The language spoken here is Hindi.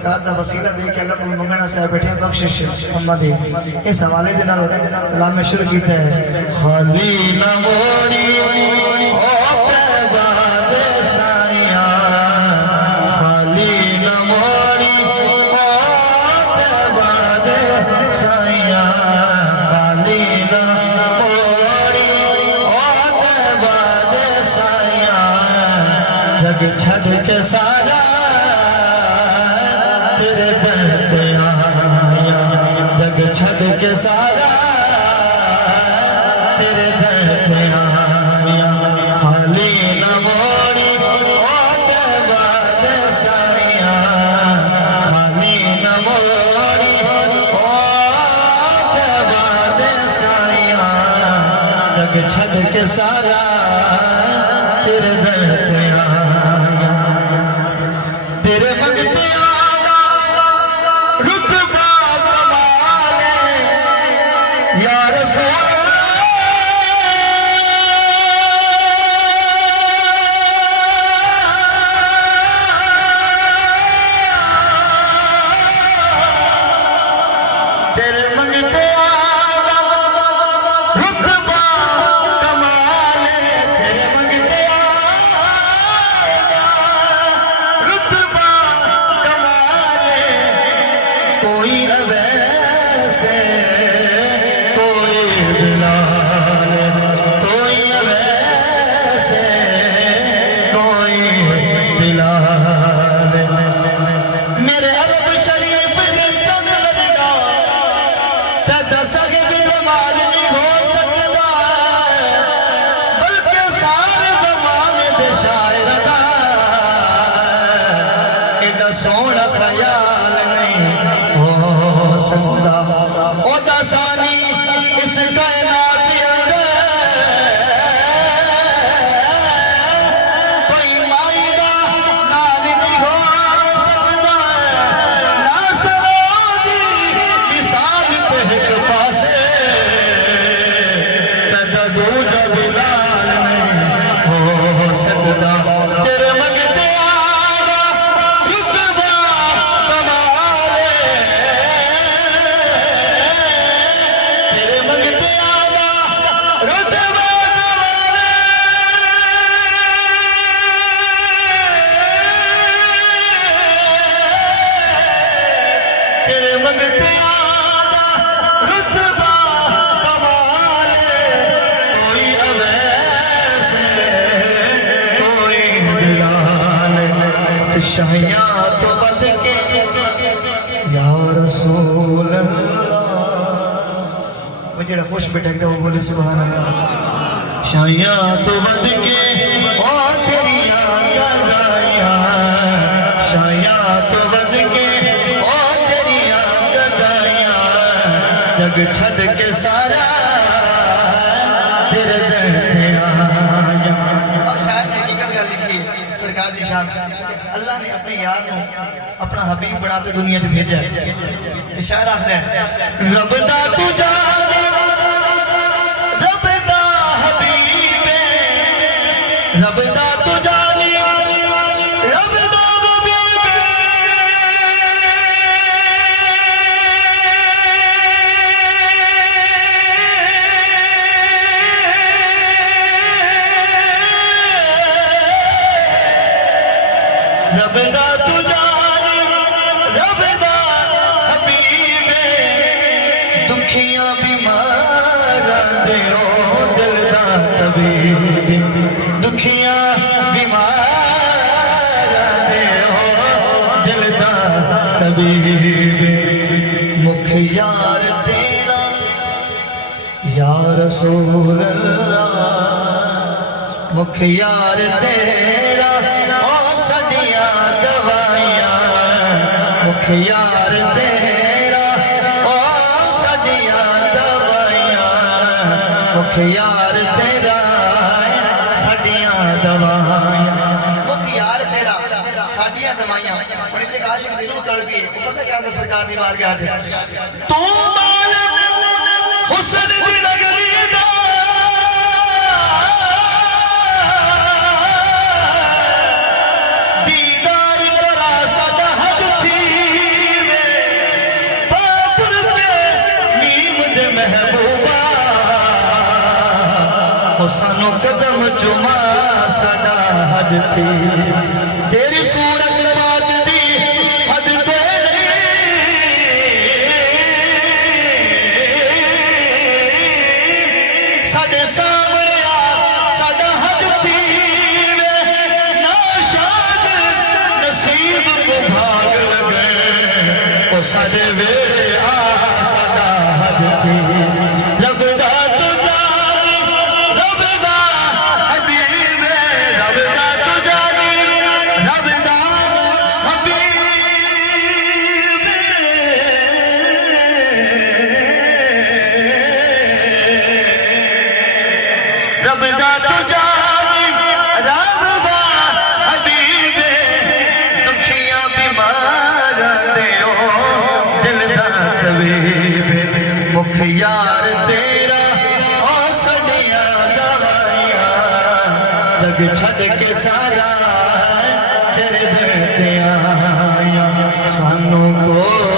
सरकार का वसीला दे के अल्लाह को मंगना से बैठे बख्शिश अम्मा दे इस हवाले दे नाल कलाम में शुरू कीता है खाली न मोड़ी ओ तैबा दे साया खाली न मोड़ी ओ तैबा दे साया खाली न मोड़ी ओ तैबा दे साया जग छड़ के सारा तेरे दर पे आया जग छड़ के सारा तेरे दर पे आया खाली न मोड़ी ओ तैबा दे साया खाली न मोड़ी ओ तैबा दे साया जग छड़ के सारा तेरे दर पे आया तेरे मंगते रुतबा कमाल या रसूल तेरे मंगते रुतबा कमाल तेरे मंगते रुतबा कमाल कोई अवैसे कोई बिलाल कोई अवैसे कोई बिलाल मेरे अरब शरीफ ने तन लगा तेरा साहिब नमाज नहीं हो सकता बल्कि सारे जमाने दे शायर दा एडा सोहना ख्याल नहीं हो सकता ओ दासानी इस कायनात अंदर कोई माई दा नाल नहीं हो सकता ना सरोदी मिसाल पे एक पासे पैदा दूजा बिलाल नहीं हो सकता तेरे मंगते आगा रुतबा कमाल तेरे मंगते आगा रुतबा तेरे मंगते आगा रुतबा कमाल कोई अवैसे कोई बिलाल शाहिया तो बद के या रसूल अल्लाह वो जेड़ा खुश बैठा वो बोले सुभान अल्लाह शाहिया तो बद के ओ तेरी गदाया शाहिया तो बद के ओ तेरी गदाया जग छड़ के सारा तेरे दर पे आया और शायद हकीकत गल लिखी सरकार दी शान अल्लाह ने अपने यार को अपना हबीब बनाते दुनिया में भेजा ते शायर आखदा है रब दा तू जाने रब दा हबीब रब दा तू जाने रब दा हबीब रब दा तू जाने रब दा हबीब दुखियां बीमारां दे ओ दिल दा तबीब दुखियां बीमारां दे ओ दिल दा तबीब मुख यार तेरा या रसूल अल्लाह मुख यार तेरा ओ सदियां दवाइयां मुख यार तेरा ओ सदियां दवाइयां मुख यार तेरा सदियां दवाइयां मुख यार तेरा सदियां दवाइयां और इतने आशिक दिल तड़ गए पता क्या सरकार दी बारगाह ते तू मालिक हुस्न दी नगरी दा दीदार करा सदा हद थी सानू कदम चुमा साडा हद थी तेरी सूरत पाक दी हद तेरी साडे सामने आ साडा हद थी ना शाद नसीब को भाग लगे ओ साडे वेड़े आ साडा हद थी रब दा रबदा तुझा रबदा हबीबे दुखियां बीमार दियो दिल दा तबीबे मुख यार तेरा ओ सदियां दवाइयां जग छड़ के सारा तेरे दर ते आया सानू को